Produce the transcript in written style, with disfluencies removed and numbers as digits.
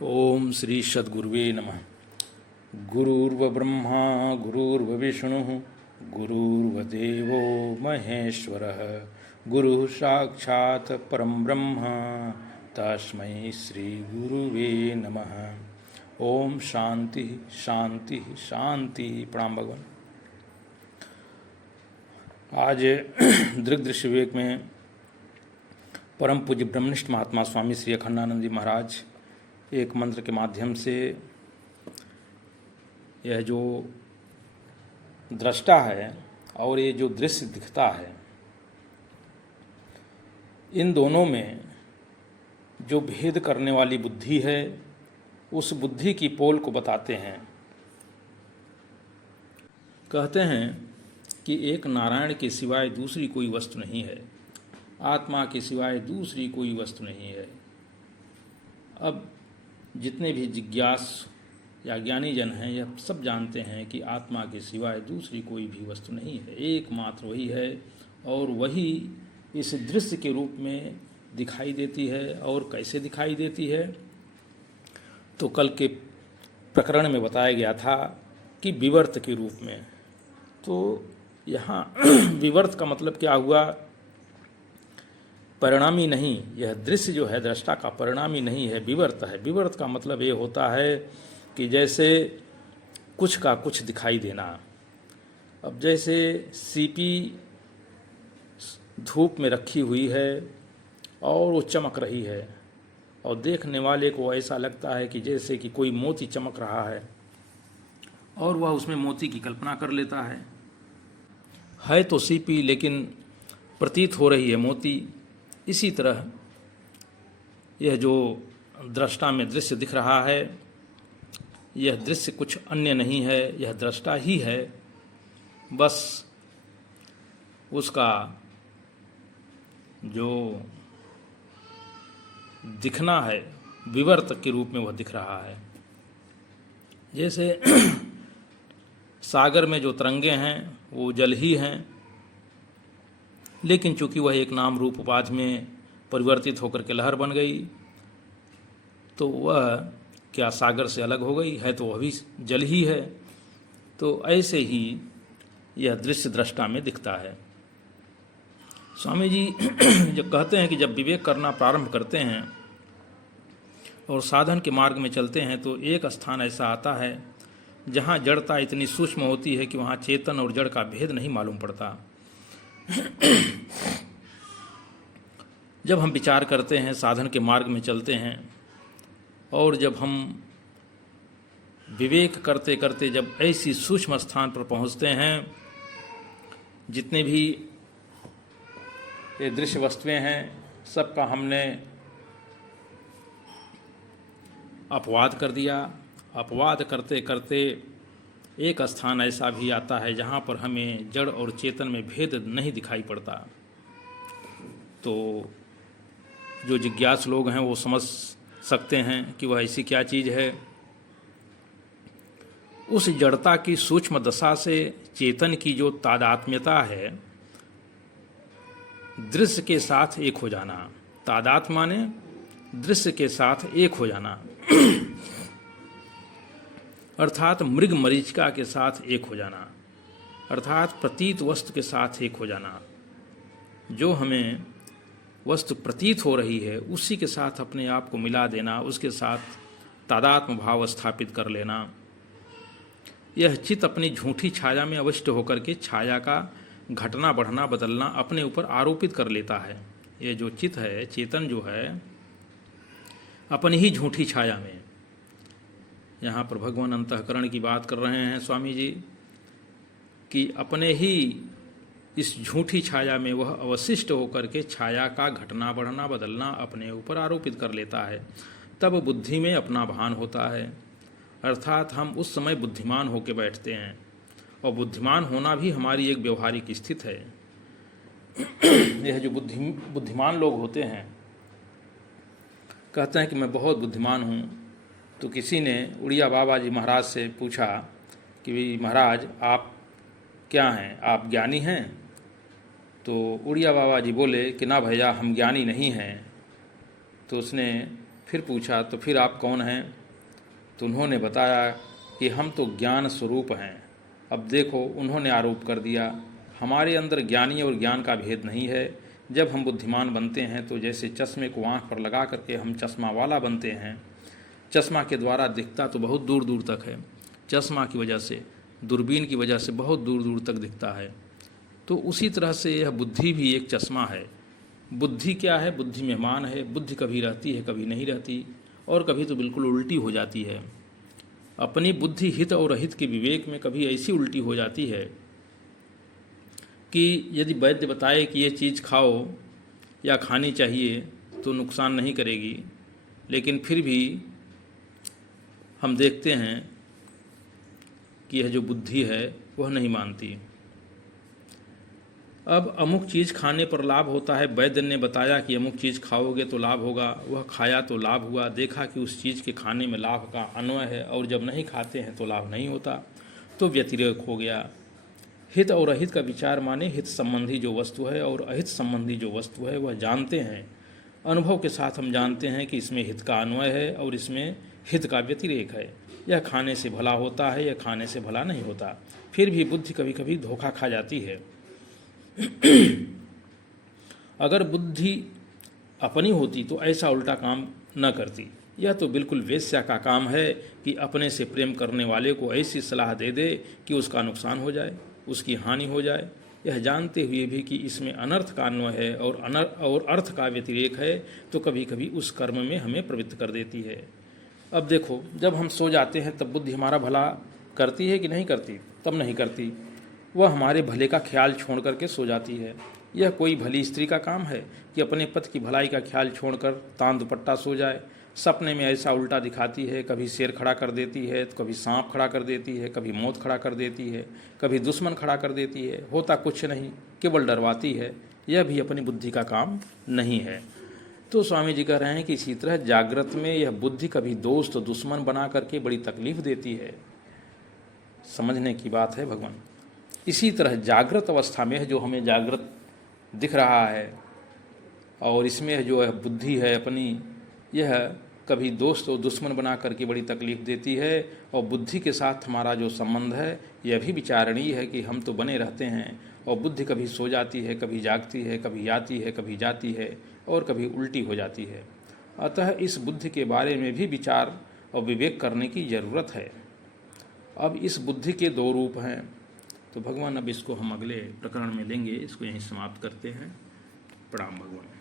ओम श्री सद्गुरुवे नमः। गुरुर्ब्रह्मा गुरुर्विष्णुः गुरुर्देवो महेश्वरः गुरुः साक्षात् परं ब्रह्म तस्मै श्री गुरुवे नमः। ओम शांति शांति शांति। प्रणाम भगवान। आज दृग्दृश्य विवेक में परम पूज्य ब्रह्मनिष्ठ महात्मा स्वामी श्री अखंडानंद जी महाराज एक मंत्र के माध्यम से यह जो दृष्टा है और ये जो दृश्य दिखता है, इन दोनों में जो भेद करने वाली बुद्धि है उस बुद्धि की पोल को बताते हैं। कहते हैं कि एक नारायण के सिवाय दूसरी कोई वस्तु नहीं है, आत्मा के सिवाय दूसरी कोई वस्तु नहीं है। अब जितने भी जिज्ञास या ज्ञानी जन हैं यह सब जानते हैं कि आत्मा के सिवाय दूसरी कोई भी वस्तु नहीं है, एकमात्र वही है और वही इस दृश्य के रूप में दिखाई देती है। और कैसे दिखाई देती है तो कल के प्रकरण में बताया गया था कि विवर्त के रूप में। तो यहाँ विवर्त का मतलब क्या हुआ? परिणामी नहीं, यह दृश्य जो है दृष्टा का परिणामी नहीं है, विवर्त है। विवर्त का मतलब ये होता है कि जैसे कुछ का कुछ दिखाई देना। अब जैसे सीपी धूप में रखी हुई है और वो चमक रही है और देखने वाले को ऐसा लगता है कि जैसे कि कोई मोती चमक रहा है और वह उसमें मोती की कल्पना कर लेता है तो सीपी लेकिन प्रतीत हो रही है मोती। इसी तरह यह जो दृष्टा में दृश्य दिख रहा है, यह दृश्य कुछ अन्य नहीं है, यह दृष्टा ही है। बस उसका जो दिखना है विवर्त के रूप में वह दिख रहा है। जैसे सागर में जो तरंगे हैं वो जल ही हैं, लेकिन चूंकि वह एक नाम रूप उपाधि में परिवर्तित होकर के लहर बन गई तो वह क्या सागर से अलग हो गई है? तो वह भी जल ही है। तो ऐसे ही यह दृश्य दृष्टा में दिखता है। स्वामी जी जब कहते हैं कि जब विवेक करना प्रारंभ करते हैं और साधन के मार्ग में चलते हैं तो एक स्थान ऐसा आता है जहाँ जड़ता इतनी सूक्ष्म होती है कि वहाँ चेतन और जड़ का भेद नहीं मालूम पड़ता। जब हम विचार करते हैं, साधन के मार्ग में चलते हैं और जब हम विवेक करते करते जब ऐसी सूक्ष्म स्थान पर पहुंचते हैं, जितने भी ये दृश्य वस्तुएं हैं सबका हमने अपवाद कर दिया। अपवाद करते करते एक स्थान ऐसा भी आता है जहाँ पर हमें जड़ और चेतन में भेद नहीं दिखाई पड़ता। तो जो जिज्ञास लोग हैं वो समझ सकते हैं कि वह ऐसी क्या चीज़ है। उस जड़ता की सूक्ष्म दशा से चेतन की जो तादात्म्यता है, दृश्य के साथ एक हो जाना। तादात्म्य माने दृश्य के साथ एक हो जाना अर्थात मृग मरीचिका के साथ एक हो जाना, अर्थात प्रतीत वस्तु के साथ एक हो जाना। जो हमें वस्तु प्रतीत हो रही है उसी के साथ अपने आप को मिला देना, उसके साथ तादात्म्य भाव स्थापित कर लेना। यह चित्त अपनी झूठी छाया में अवश्य होकर के छाया का घटना बढ़ना बदलना अपने ऊपर आरोपित कर लेता है। यह जो चित्त है, चेतन जो है, अपनी ही झूठी छाया में, यहाँ पर भगवान अंतःकरण की बात कर रहे हैं स्वामी जी कि अपने ही इस झूठी छाया में वह अवशिष्ट होकर के छाया का घटना बढ़ना बदलना अपने ऊपर आरोपित कर लेता है। तब बुद्धि में अपना भान होता है, अर्थात हम उस समय बुद्धिमान होकर बैठते हैं। और बुद्धिमान होना भी हमारी एक व्यवहारिक स्थिति है। यह जो बुद्धिमान लोग होते हैं कहते हैं कि मैं बहुत बुद्धिमान हूँ। तो किसी ने उड़िया बाबा जी महाराज से पूछा कि महाराज आप क्या हैं, आप ज्ञानी हैं? तो उड़िया बाबा जी बोले कि ना भैया हम ज्ञानी नहीं हैं। तो उसने फिर पूछा तो फिर आप कौन हैं? तो उन्होंने बताया कि हम तो ज्ञान स्वरूप हैं। अब देखो, उन्होंने आरोप कर दिया हमारे अंदर ज्ञानी और ज्ञान का भेद नहीं है। जब हम बुद्धिमान बनते हैं तो जैसे चश्मे को आँख पर लगा करके हम चश्मा वाला बनते हैं। चश्मा के द्वारा दिखता तो बहुत दूर दूर तक है, चश्मा की वजह से, दूरबीन की वजह से बहुत दूर दूर तक दिखता है। तो उसी तरह से यह बुद्धि भी एक चश्मा है। बुद्धि क्या है? बुद्धि मेहमान है। बुद्धि कभी रहती है, कभी नहीं रहती, और कभी तो बिल्कुल उल्टी हो जाती है। अपनी बुद्धि हित और अहित के विवेक में कभी ऐसी उल्टी हो जाती है कि यदि वैद्य बताए कि ये चीज़ खाओ या खानी चाहिए तो नुकसान नहीं करेगी, लेकिन फिर भी हम देखते हैं कि यह जो बुद्धि है वह नहीं मानती। अब अमुक चीज़ खाने पर लाभ होता है, वैद्य ने बताया कि अमुक चीज़ खाओगे तो लाभ होगा, वह खाया तो लाभ हुआ, देखा कि उस चीज़ के खाने में लाभ का अन्वय है, और जब नहीं खाते हैं तो लाभ नहीं होता, तो व्यतिरेक हो गया। हित और अहित का विचार माने हित संबंधी जो वस्तु है और अहित संबंधी जो वस्तु है वह जानते हैं, अनुभव के साथ हम जानते हैं कि इसमें हित का अन्वय है और इसमें हित का व्यतिरेक है। यह खाने से भला होता है, यह खाने से भला नहीं होता। फिर भी बुद्धि कभी कभी धोखा खा जाती है। अगर बुद्धि अपनी होती तो ऐसा उल्टा काम न करती। यह तो बिल्कुल वेश्या का काम है कि अपने से प्रेम करने वाले को ऐसी सलाह दे दे कि उसका नुकसान हो जाए, उसकी हानि हो जाए, यह जानते हुए भी कि इसमें अनर्थ का अन्वय है और अर्थ का व्यतिरेक है, तो कभी कभी उस कर्म में हमें प्रवृत्त कर देती है। अब देखो, जब हम सो जाते हैं तब बुद्धि हमारा भला करती है कि नहीं करती? तब नहीं करती, वह हमारे भले का ख्याल छोड़ करके सो जाती है। यह कोई भली स्त्री का काम है कि अपने पति की भलाई का ख्याल छोड़कर तान दुपट्टा सो जाए? सपने में ऐसा उल्टा दिखाती है, कभी शेर खड़ा कर देती है, तो कभी सांप खड़ा कर देती है, कभी मौत खड़ा कर देती है, कभी दुश्मन खड़ा कर देती है। होता कुछ नहीं, केवल डरवाती है। यह भी अपनी बुद्धि का काम नहीं है। तो स्वामी जी कह रहे हैं कि इसी तरह जागृत में यह बुद्धि कभी दोस्त दुश्मन बना करके बड़ी तकलीफ देती है। समझने की बात है भगवान। इसी तरह जागृत अवस्था में जो हमें जागृत दिख रहा है और इसमें जो है बुद्धि है अपनी, यह कभी दोस्त और दुश्मन बना करके बड़ी तकलीफ देती है। और बुद्धि के साथ हमारा जो संबंध है यह भी विचारणीय है कि हम तो बने रहते हैं, और बुद्धि कभी सो जाती है, कभी जागती है, कभी आती है, कभी जाती है, और कभी उल्टी हो जाती है। अतः इस बुद्धि के बारे में भी विचार और विवेक करने की ज़रूरत है। अब इस बुद्धि के दो रूप हैं, तो भगवान अब इसको हम अगले प्रकरण में लेंगे। इसको यहीं समाप्त करते हैं। प्रणाम भगवान।